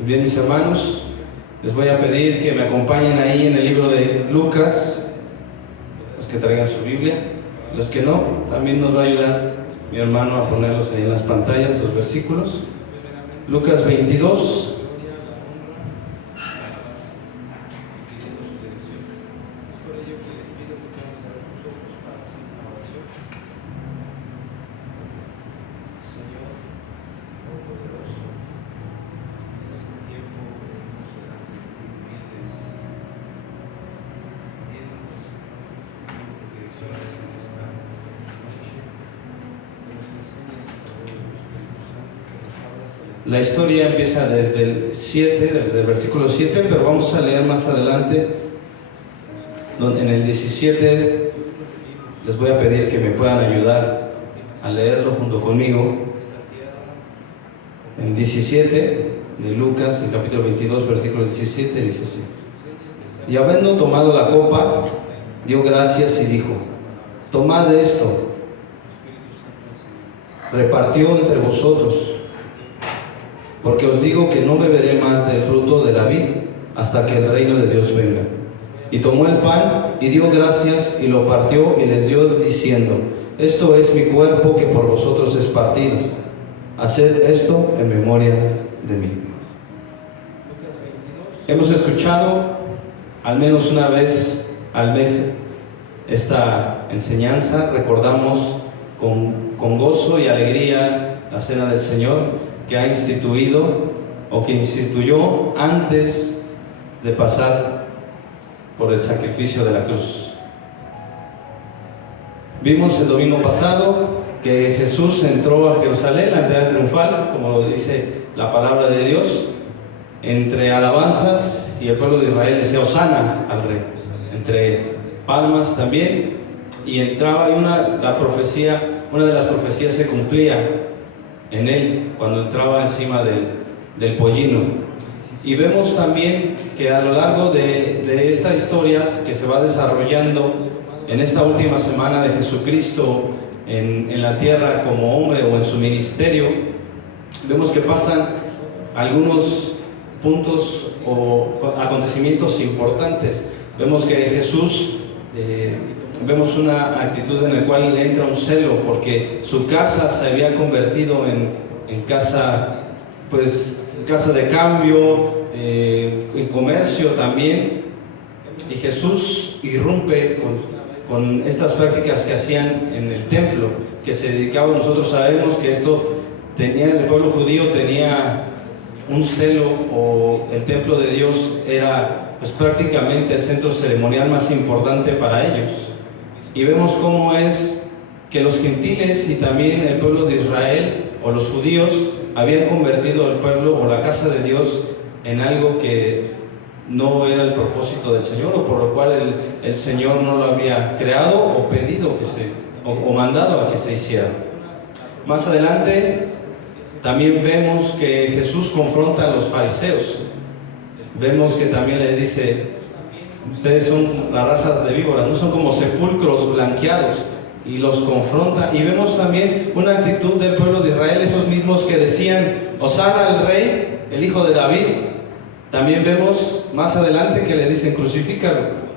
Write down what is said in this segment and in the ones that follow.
Bien, mis hermanos, les voy a pedir que me acompañen ahí en el libro de Lucas, los que traigan su Biblia. Los que no, también nos va a ayudar mi hermano a ponerlos ahí en las pantallas, los versículos. Lucas 22. La historia empieza desde el 7, desde el versículo 7, pero vamos a leer más adelante, donde en el 17 les voy a pedir que me puedan ayudar a leerlo junto conmigo. El 17 de Lucas, el capítulo 22, versículo 17, dice así: Y habiendo tomado la copa, dio gracias y dijo: Tomad de esto, repartió entre vosotros, porque os digo que no beberé más del fruto de la vid hasta que el reino de Dios venga. Y tomó el pan y dio gracias y lo partió y les dio diciendo: Esto es mi cuerpo que por vosotros es partido. Haced esto en memoria de mí. Hemos escuchado al menos una vez al mes esta enseñanza. Recordamos con gozo y alegría la cena del Señor, que ha instituido o que instituyó antes de pasar por el sacrificio de la cruz. Vimos el domingo pasado que Jesús entró a Jerusalén, la entrada triunfal, como lo dice la palabra de Dios, entre alabanzas, y el pueblo de Israel decía Hosana al Rey, entre palmas también, y entraba, y una de las profecías se cumplía en él cuando entraba encima del pollino. Y vemos también que a lo largo de esta historia que se va desarrollando en esta última semana de Jesucristo en la tierra como hombre o en su ministerio, vemos que pasan algunos puntos o acontecimientos importantes. Vemos que Jesús, vemos una actitud en la cual le entra un celo porque su casa se había convertido en casa, pues casa de cambio, en comercio también, y Jesús irrumpe con estas prácticas que hacían en el templo, que se dedicaba. Nosotros sabemos que esto tenía, el pueblo judío tenía un celo, o el templo de Dios era pues prácticamente el centro ceremonial más importante para ellos. Y vemos cómo es que los gentiles y también el pueblo de Israel o los judíos habían convertido el pueblo o la casa de Dios en algo que no era el propósito del Señor, o por lo cual el Señor no lo había creado o pedido o mandado a que se hiciera. Más adelante también vemos que Jesús confronta a los fariseos. Vemos que también le dice: ustedes son las razas de víboras, no son como sepulcros blanqueados, y los confronta. Y vemos también una actitud del pueblo de Israel, esos mismos que decían Hosana al Rey, el hijo de David. También vemos más adelante que le dicen: crucifícalo.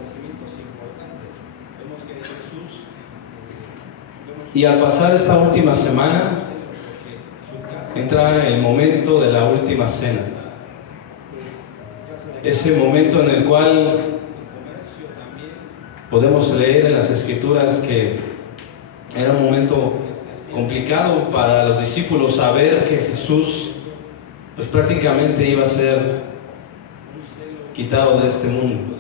Y al pasar esta última semana, entra el momento de la última cena, ese momento en el cual podemos leer en las Escrituras que era un momento complicado para los discípulos saber que Jesús pues prácticamente iba a ser quitado de este mundo.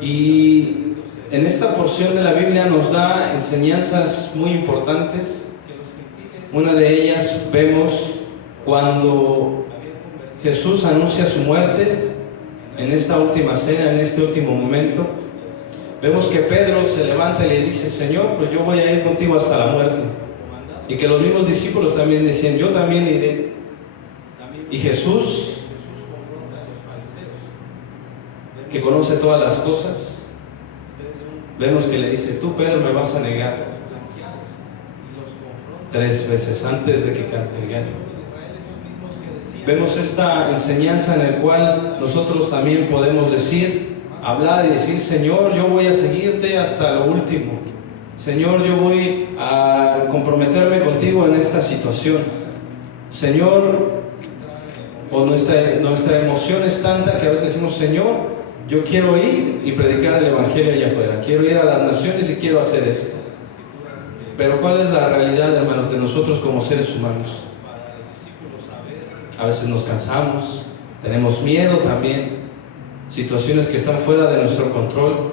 Y en esta porción de la Biblia nos da enseñanzas muy importantes. Una de ellas vemos cuando Jesús anuncia su muerte en esta última cena, en este último momento. Vemos que Pedro se levanta y le dice: Señor, pues yo voy a ir contigo hasta la muerte. Y que los mismos discípulos también decían: yo también iré. Y Jesús, que conoce todas las cosas, vemos que le dice: tú, Pedro, me vas a negar 3 veces antes de que cante el gallo. vemos esta enseñanza en la cual nosotros también podemos decir, hablar y decir: Señor, yo voy a seguirte hasta lo último. Señor, yo voy a comprometerme contigo en esta situación. Señor, o nuestra emoción es tanta que a veces decimos: Señor, yo quiero ir y predicar el Evangelio allá afuera, quiero ir a las naciones y quiero hacer esto. Pero ¿cuál es la realidad, hermanos, de nosotros como seres humanos? A veces nos cansamos, tenemos miedo también, situaciones que están fuera de nuestro control,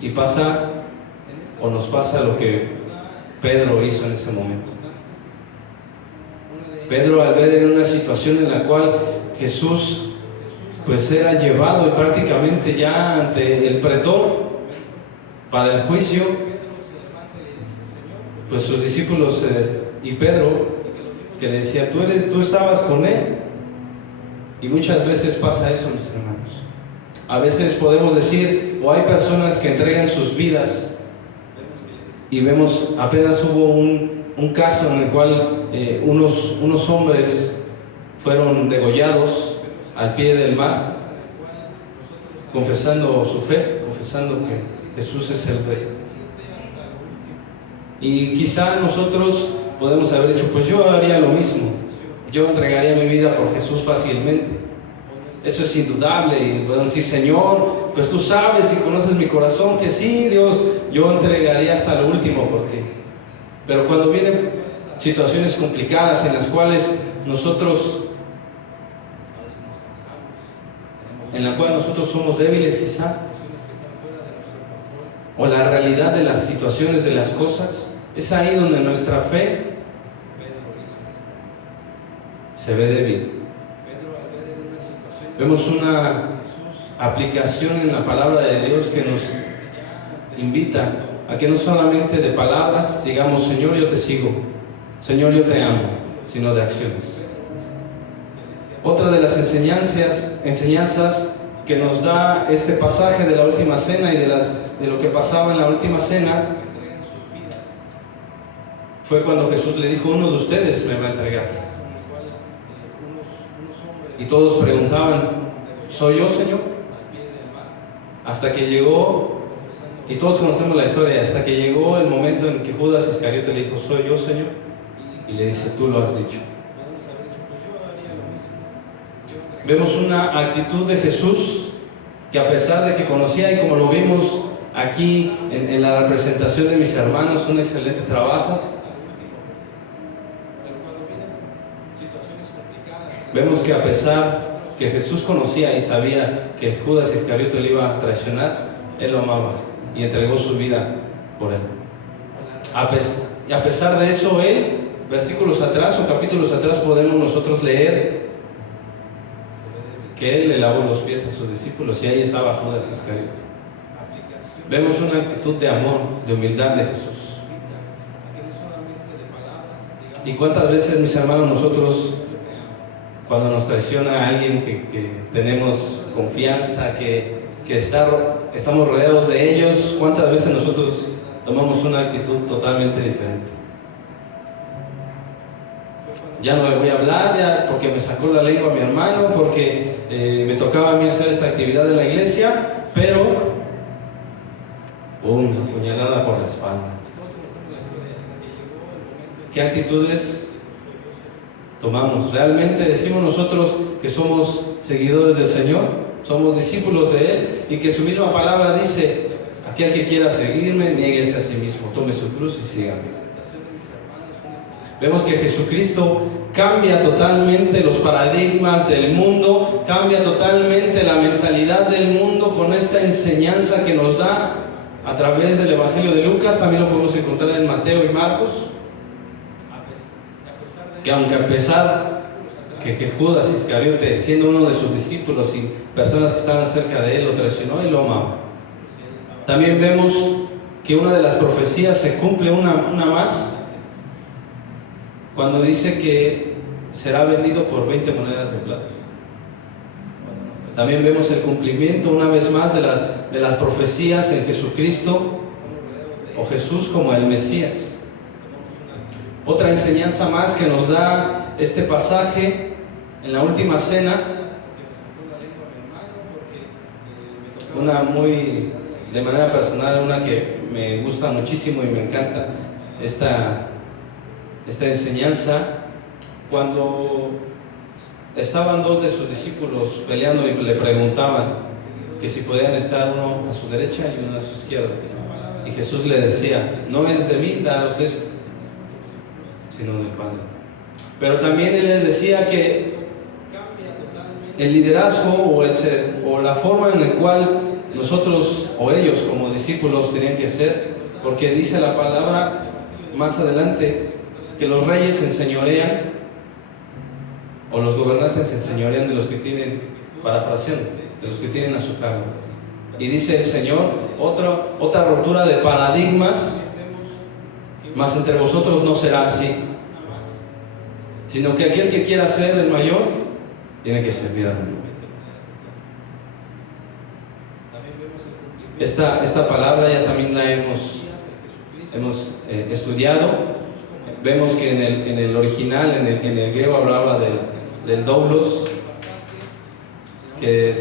y nos pasa lo que Pedro hizo en ese momento. Pedro, al ver en una situación en la cual Jesús pues era llevado prácticamente ya ante el pretor para el juicio, pues sus discípulos y Pedro, que le decía: tú estabas con él. Y muchas veces pasa eso, mis hermanos. A veces podemos decir, o hay personas que entregan sus vidas, y vemos, apenas hubo un caso en el cual unos hombres fueron degollados al pie del mar, confesando su fe, confesando que Jesús es el Rey. Y quizá nosotros podemos haber dicho: pues yo haría lo mismo, yo entregaría mi vida por Jesús fácilmente. Eso es indudable, y podemos decir: Señor, pues tú sabes y conoces mi corazón, que sí, Dios, yo entregaría hasta lo último por ti. Pero cuando vienen situaciones complicadas en las cuales nosotros somos débiles quizá, o la realidad de las situaciones, de las cosas, es ahí donde nuestra fe se ve débil. Vemos una aplicación en la palabra de Dios que nos invita a que no solamente de palabras digamos: Señor, yo te sigo, Señor, yo te amo, sino de acciones. Otra de las enseñanzas que nos da este pasaje de la última cena y de lo que pasaba en la última cena fue cuando Jesús le dijo: uno de ustedes me va a entregar. Y todos preguntaban: ¿soy yo, Señor? Hasta que llegó, y todos conocemos la historia, hasta que llegó el momento en que Judas Iscariote le dijo: ¿soy yo, Señor? Y le dice: tú lo has dicho. Vemos una actitud de Jesús que, a pesar de que conocía, y como lo vimos aquí en la representación de mis hermanos, un excelente trabajo, vemos que a pesar que Jesús conocía y sabía que Judas Iscariote le iba a traicionar, él lo amaba y entregó su vida por él. Y a pesar de eso, él, versículos atrás o capítulos atrás, podemos nosotros leer que él le lavó los pies a sus discípulos, y ahí estaba Judas Iscariote. Vemos una actitud de amor, de humildad de Jesús. ¿Y cuántas veces, mis hermanos, nosotros, cuando nos traiciona alguien que tenemos confianza, que estamos rodeados de ellos, cuántas veces nosotros tomamos una actitud totalmente diferente? Ya no le voy a hablar, ya, porque me sacó la lengua mi hermano, porque me tocaba a mí hacer esta actividad en la iglesia, pero una puñalada por la espalda. ¿Qué actitudes tomamos? ¿Realmente decimos nosotros que somos seguidores del Señor? ¿Somos discípulos de Él? Y que su misma palabra dice: aquel que quiera seguirme, niéguese a sí mismo, tome su cruz y sígame. Vemos que Jesucristo cambia totalmente los paradigmas del mundo, cambia totalmente la mentalidad del mundo con esta enseñanza que nos da a través del Evangelio de Lucas. También lo podemos encontrar en Mateo y Marcos. Que aunque a pesar que Judas Iscariote, siendo uno de sus discípulos y personas que estaban cerca de él, lo traicionó, y lo amaba. También vemos que una de las profecías se cumple una más, cuando dice que será vendido por 20 monedas de plata. También vemos el cumplimiento una vez más de las profecías en Jesucristo, o Jesús como el Mesías. Otra enseñanza más que nos da este pasaje en la última cena, una muy, de manera personal, una que me gusta muchísimo y me encanta esta enseñanza, cuando estaban dos de sus discípulos peleando y le preguntaban que si podían estar uno a su derecha y uno a su izquierda, y Jesús le decía: no es de mí daros esto, sino del Padre. Pero también él les decía que el liderazgo o la forma en la cual nosotros o ellos como discípulos tenían que ser, porque dice la palabra más adelante que los reyes se enseñorean, o los gobernantes se enseñorean de los que tienen, parafraseando, de los que tienen a su cargo. Y dice el Señor, otra rotura de paradigmas, mas entre vosotros no será así, sino que aquel que quiera ser el mayor tiene que servir al menor. Esta palabra ya también la hemos estudiado. Vemos que en el original, en el griego, hablaba del doulos, que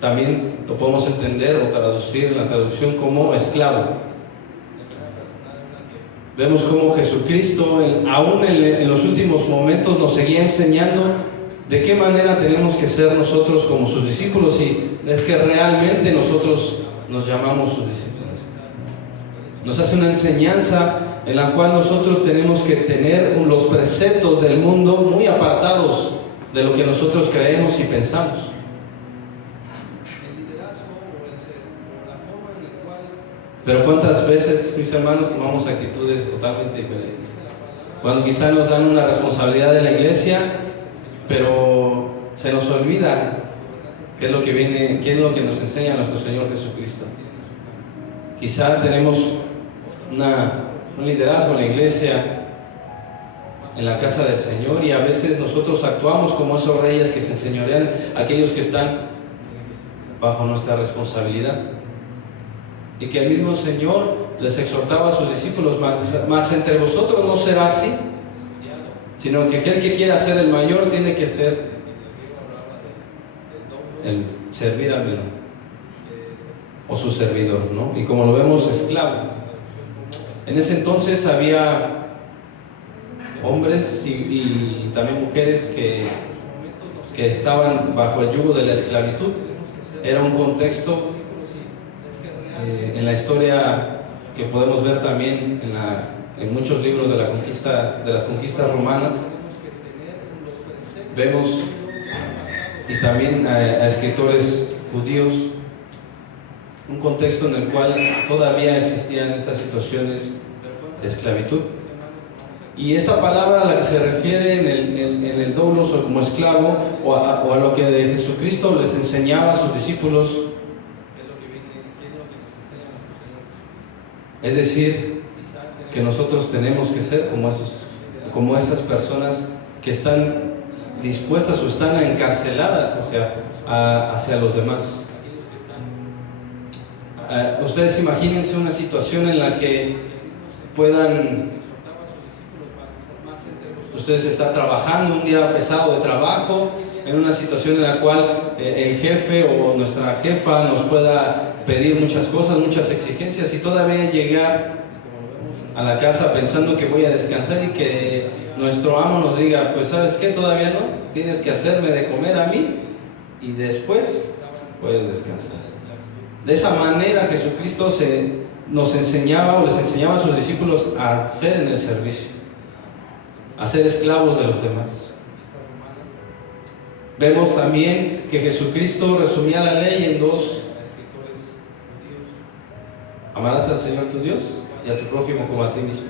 también lo podemos entender o traducir en la traducción como esclavo. Vemos cómo Jesucristo, aún en los últimos momentos, nos seguía enseñando de qué manera tenemos que ser nosotros como sus discípulos, y es que realmente nosotros nos llamamos sus discípulos. Nos hace una enseñanza en la cual nosotros tenemos que tener los preceptos del mundo muy apartados de lo que nosotros creemos y pensamos. Pero cuántas veces, mis hermanos, tomamos actitudes totalmente diferentes. Cuando quizá nos dan una responsabilidad en la iglesia, pero se nos olvida qué es lo que nos enseña nuestro Señor Jesucristo. Quizá tenemos un liderazgo en la iglesia, en la casa del Señor, y a veces nosotros actuamos como esos reyes que se enseñorean a aquellos que están bajo nuestra responsabilidad. Y que el mismo Señor les exhortaba a sus discípulos: mas entre vosotros no será así, sino que aquel que quiera ser el mayor tiene que ser el servir al menor, o su servidor, ¿no? Y como lo vemos, esclavo. En ese entonces había hombres y también mujeres que estaban bajo el yugo de la esclavitud. Era un contexto en la historia que podemos ver también en muchos libros de las conquistas romanas. Vemos, y también a escritores judíos, un contexto en el cual todavía existían estas situaciones de esclavitud. Y esta palabra a la que se refiere en el doulos, o como esclavo, o a lo que de Jesucristo les enseñaba a sus discípulos, es decir, que nosotros tenemos que ser como estas personas que están dispuestas o están encarceladas hacia los demás. Ustedes imagínense una situación en la que puedan ustedes estar trabajando un día pesado de trabajo, en una situación en la cual el jefe o nuestra jefa nos pueda pedir muchas cosas, muchas exigencias, y todavía llegar a la casa pensando que voy a descansar, y que nuestro amo nos diga: pues ¿sabes qué? Todavía no, tienes que hacerme de comer a mí y después puedes descansar. De esa manera Jesucristo nos enseñaba, o les enseñaba a sus discípulos, a ser en el servicio, a ser esclavos de los demás. Vemos también que Jesucristo resumía la ley en dos: amarás al Señor tu Dios y a tu prójimo como a ti mismo.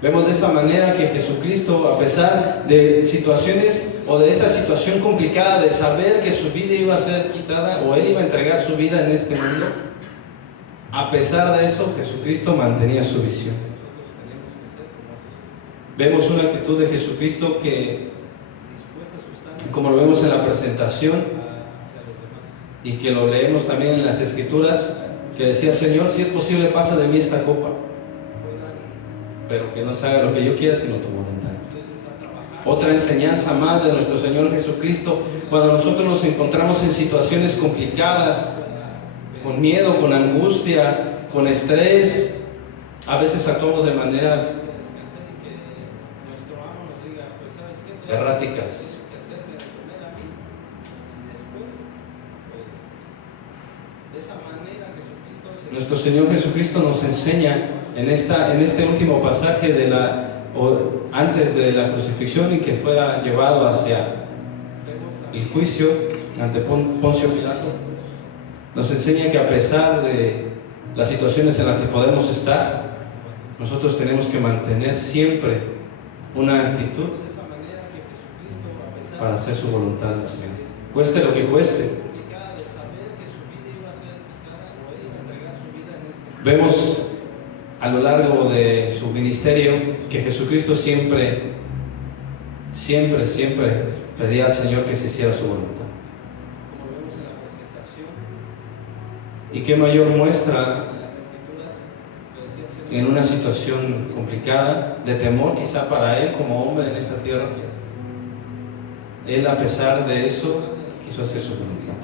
Vemos de esa manera que Jesucristo, a pesar de situaciones o de esta situación complicada de saber que su vida iba a ser quitada, o Él iba a entregar su vida en este mundo, a pesar de eso, Jesucristo mantenía su visión. Vemos una actitud de Jesucristo que, como lo vemos en la presentación, y que lo leemos también en las Escrituras, que decía: Señor, si es posible, pasa de mí esta copa. pero que no se haga lo que yo quiera, sino tu voluntad. Otra enseñanza más de nuestro Señor Jesucristo, cuando nosotros nos encontramos en situaciones complicadas, con miedo, con angustia, con estrés, a veces actuamos de maneras erráticas. Nuestro Señor Jesucristo nos enseña en este último pasaje antes de la crucifixión y que fuera llevado hacia el juicio ante Poncio Pilato, nos enseña que a pesar de las situaciones en las que podemos estar, nosotros tenemos que mantener siempre una actitud para hacer su voluntad, cueste lo que cueste. Vemos a lo largo de su ministerio que Jesucristo siempre pedía al Señor que se hiciera su voluntad. Y qué mayor muestra en una situación complicada, de temor quizá para él como hombre en esta tierra. Él, a pesar de eso, quiso hacer su voluntad.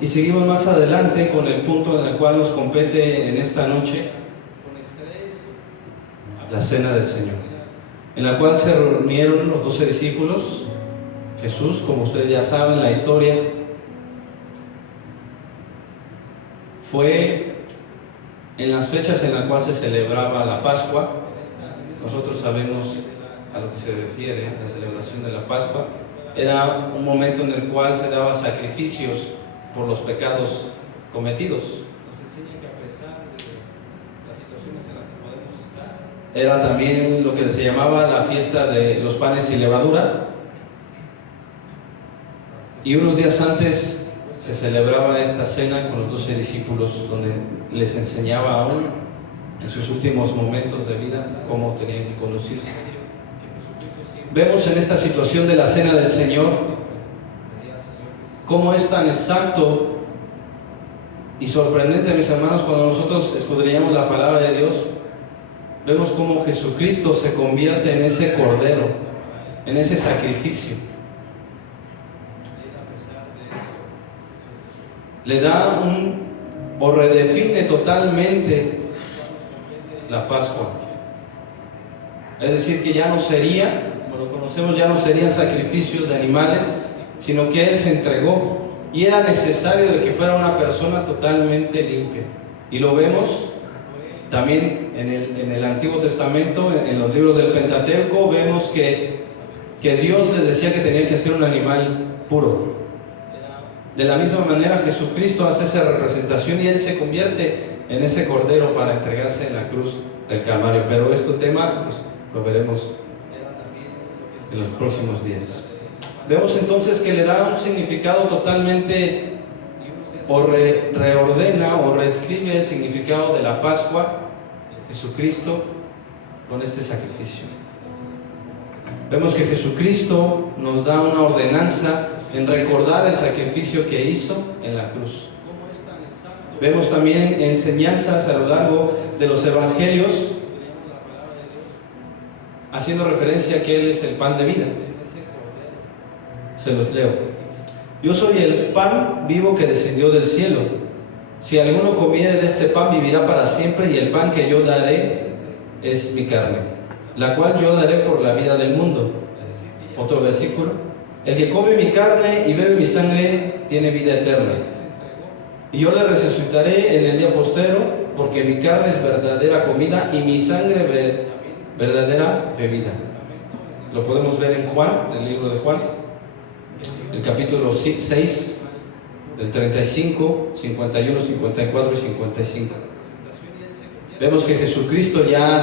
Y seguimos más adelante con el punto en el cual nos compete en esta noche, la cena del Señor, en la cual se reunieron los 12 discípulos. Jesús, como ustedes ya saben la historia, fue en las fechas en las cuales se celebraba la Pascua. Nosotros sabemos a lo que se refiere la celebración de la Pascua. Era un momento en el cual se daban sacrificios por los pecados cometidos. Nos enseña que a pesar de las situaciones en las que podemos estar, era también lo que se llamaba la fiesta de los panes sin levadura, y unos días antes se celebraba esta cena con los 12 discípulos, donde les enseñaba aún en sus últimos momentos de vida cómo tenían que conducirse. Vemos en esta situación de la cena del Señor cómo es tan exacto y sorprendente, mis hermanos, cuando nosotros escudriñamos la palabra de Dios. Vemos cómo Jesucristo se convierte en ese cordero, en ese sacrificio. Le da o redefine totalmente la Pascua. Es decir, que ya no sería, como lo conocemos, ya no serían sacrificios de animales, sino que Él se entregó, y era necesario de que fuera una persona totalmente limpia. Y lo vemos también en el Antiguo Testamento, en los libros del Pentateuco. Vemos que Dios les decía que tenían que ser un animal puro. De la misma manera Jesucristo hace esa representación y Él se convierte en ese cordero para entregarse en la cruz del Calvario. Pero este tema pues, lo veremos en los próximos días. Vemos entonces que le da un significado totalmente, o reordena o reescribe el significado de la Pascua, Jesucristo, con este sacrificio. Vemos que Jesucristo nos da una ordenanza en recordar el sacrificio que hizo en la cruz. Vemos también enseñanzas a lo largo de los evangelios, haciendo referencia a que Él es el pan de vida. Se los leo. Yo soy el pan vivo que descendió del cielo. Si alguno comiere de este pan, vivirá para siempre, y el pan que yo daré es mi carne, la cual yo daré por la vida del mundo. Otro versículo. El que come mi carne y bebe mi sangre tiene vida eterna, y yo le resucitaré en el día postrero, porque mi carne es verdadera comida y mi sangre verdadera bebida. Lo podemos ver en Juan, en el libro de Juan, el capítulo 6, del 35, 51, 54 y 55. Vemos que Jesucristo ya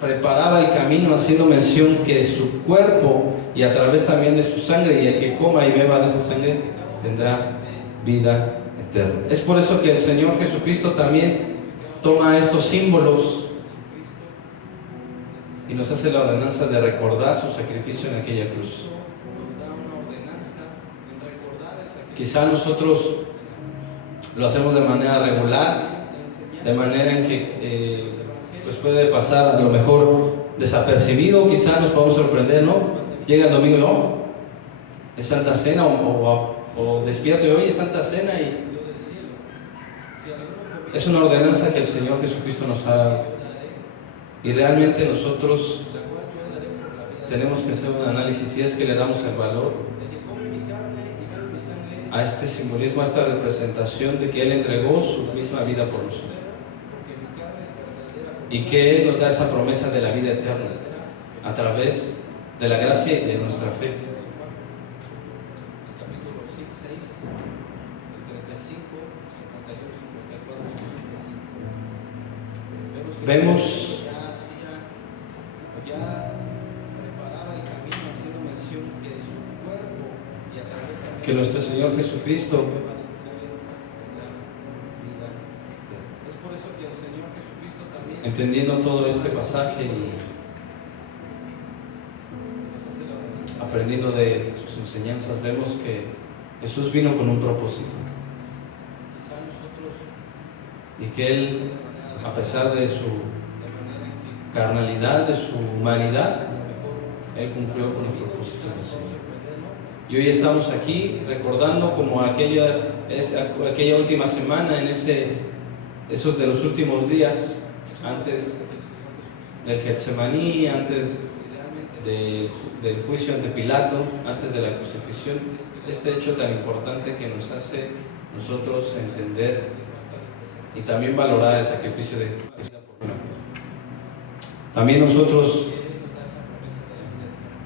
preparaba el camino, haciendo mención que su cuerpo, y a través también de su sangre, y el que coma y beba de esa sangre tendrá vida eterna. Es por eso que el Señor Jesucristo también toma estos símbolos y nos hace la ordenanza de recordar su sacrificio en aquella cruz. Quizá nosotros lo hacemos de manera regular, de manera en que pues puede pasar a lo mejor desapercibido, quizá nos podemos sorprender, ¿no? Llega el domingo y oh, es Santa Cena, o despierto y hoy es Santa Cena, y es una ordenanza que el Señor Jesucristo nos ha dado. Y realmente nosotros tenemos que hacer un análisis si es que le damos el valor a este simbolismo, a esta representación de que Él entregó su misma vida por nosotros y que Él nos da esa promesa de la vida eterna a través de la gracia y de nuestra fe. Vemos que nuestro Señor Jesucristo, entendiendo todo este pasaje y aprendiendo de sus enseñanzas, vemos que Jesús vino con un propósito y que Él, a pesar de su carnalidad, de su humanidad, Él cumplió con el propósito del Señor. Y hoy estamos aquí recordando como aquella última semana, esos de los últimos días, antes del Getsemaní, antes del juicio ante Pilato, antes de la crucifixión, este hecho tan importante que nos hace nosotros entender y también valorar el sacrificio de Cristo. También nosotros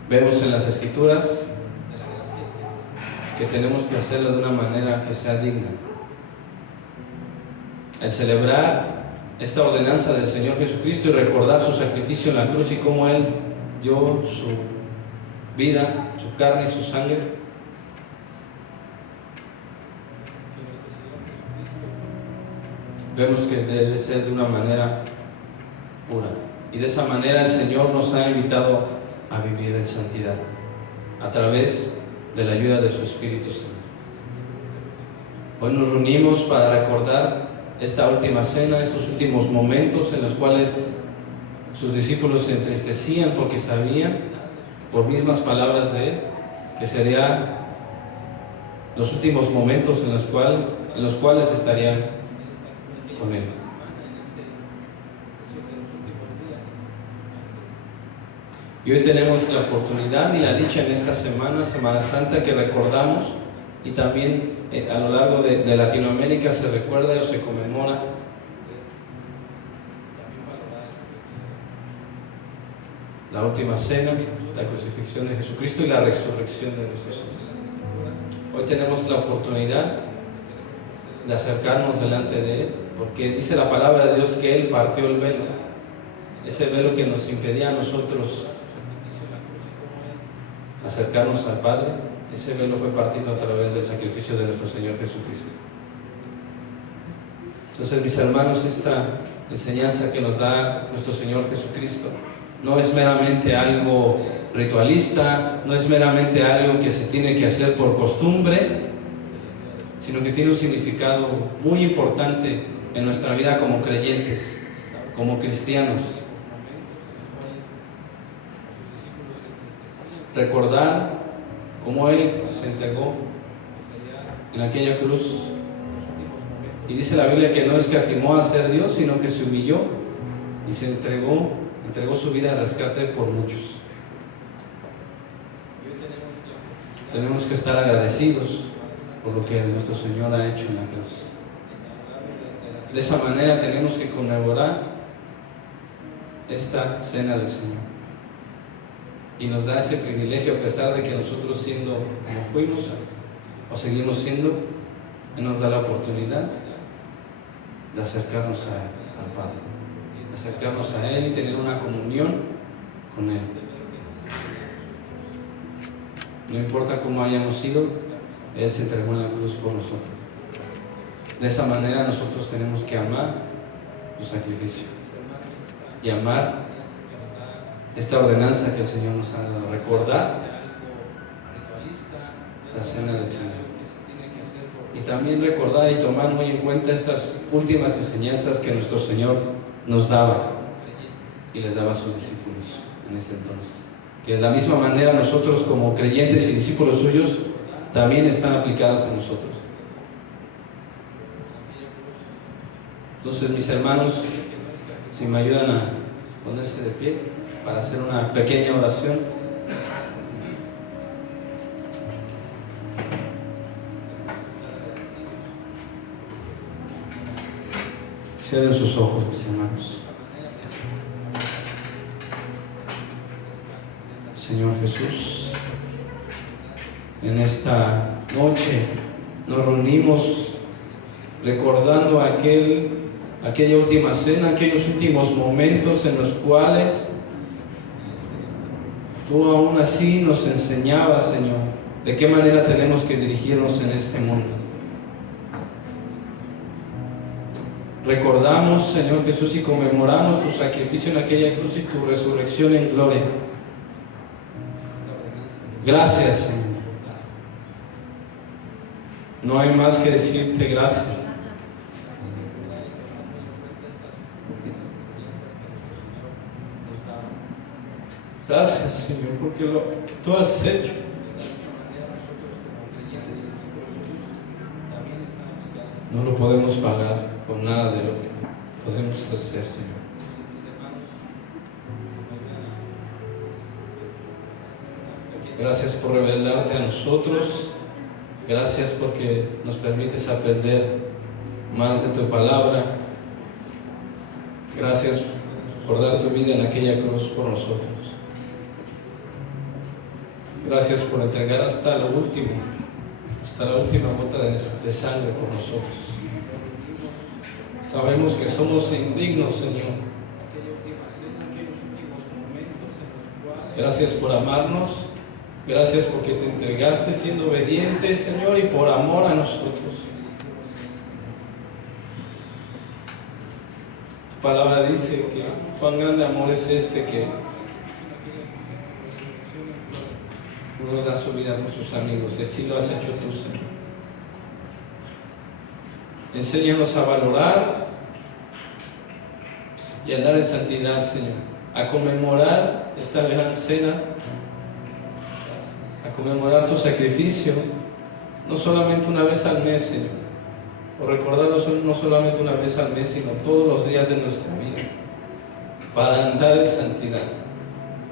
vemos en las Escrituras que tenemos que hacerlo de una manera que sea digna. El celebrar esta ordenanza del Señor Jesucristo y recordar su sacrificio en la cruz y cómo Él dio su vida, su carne y su sangre, vemos que debe ser de una manera pura. Y de esa manera el Señor nos ha invitado a vivir en santidad a través de la ayuda de su Espíritu Santo. Hoy nos reunimos para recordar esta última cena, estos últimos momentos en los cuales sus discípulos se entristecían porque sabían, por mismas palabras de Él, que serían los últimos momentos en los cuales estarían con Él. Y hoy tenemos la oportunidad y la dicha en esta semana, Semana Santa, que recordamos, y también a lo largo de Latinoamérica se recuerda o se conmemora la última cena, la crucifixión de Jesucristo y la resurrección de nuestro Señor. Hoy tenemos la oportunidad de acercarnos delante de Él, porque dice la palabra de Dios que Él partió el velo, ese velo que nos impedía a nosotros acercarnos al Padre. Ese velo fue partido a través del sacrificio de nuestro Señor Jesucristo. Entonces, mis hermanos, esta enseñanza que nos da nuestro Señor Jesucristo no es meramente algo ritualista, no es meramente algo que se tiene que hacer por costumbre, sino que tiene un significado muy importante en nuestra vida como creyentes, como cristianos. Recordar cómo Él se entregó en aquella cruz. Y dice la Biblia que no escatimó a ser Dios, sino que se humilló y se entregó su vida de rescate por muchos. Tenemos que estar agradecidos por lo que nuestro Señor ha hecho en la cruz. De esa manera tenemos que conmemorar esta cena del Señor. Y nos da ese privilegio, a pesar de que nosotros, siendo como fuimos o seguimos siendo, Él nos da la oportunidad de acercarnos al Padre, de acercarnos a Él y tener una comunión con Él. No importa cómo hayamos sido, Él se entregó en la cruz por nosotros. De esa manera nosotros tenemos que amar su sacrificio y amar esta ordenanza que el Señor nos ha dado, recordar la cena del Señor, y también recordar y tomar muy en cuenta estas últimas enseñanzas que nuestro Señor nos daba y les daba a sus discípulos en ese entonces. Que de la misma manera nosotros como creyentes y discípulos suyos también están aplicadas a nosotros. Entonces, mis hermanos, si me ayudan a ponerse de pie para hacer una pequeña oración. Cierren sus ojos, mis hermanos. Señor Jesús, en esta noche nos reunimos recordando aquella última cena, aquellos últimos momentos en los cuales tú aún así nos enseñabas, Señor, de qué manera tenemos que dirigirnos en este mundo. Recordamos, Señor Jesús, y conmemoramos tu sacrificio en aquella cruz y tu resurrección en gloria. Gracias, Señor. No hay más que decirte gracias. Gracias, Señor, porque lo que tú has hecho. No lo podemos pagar con nada de lo que podemos hacer, Señor. Gracias por revelarte a nosotros. Gracias porque nos permites aprender más de tu palabra. Gracias por dar tu vida en aquella cruz por nosotros. Gracias por entregar hasta lo último, hasta la última gota de sangre por nosotros. Sabemos que somos indignos, Señor. Gracias por amarnos. Gracias porque te entregaste siendo obediente, Señor, y por amor a nosotros. Tu palabra dice que cuán grande amor es este que uno da su vida por sus amigos, y así lo has hecho tú, Señor. Enséñanos a valorar y a andar en santidad, Señor, a conmemorar esta gran cena, a conmemorar tu sacrificio, no solamente una vez al mes, Señor, o recordarlo no solamente una vez al mes, sino todos los días de nuestra vida, para andar en santidad,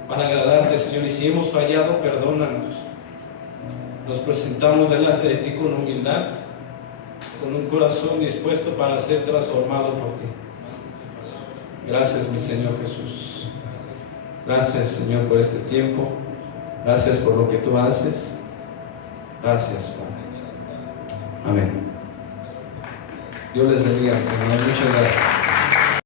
para agradarte, Señor. Y si hemos fallado, perdónanos. Nos presentamos delante de ti con humildad, con un corazón dispuesto para ser transformado por ti. Gracias, mi Señor Jesús. Gracias, Señor, por este tiempo. Gracias por lo que tú haces. Gracias, Padre. Amén. Dios les bendiga, Señor. Muchas gracias.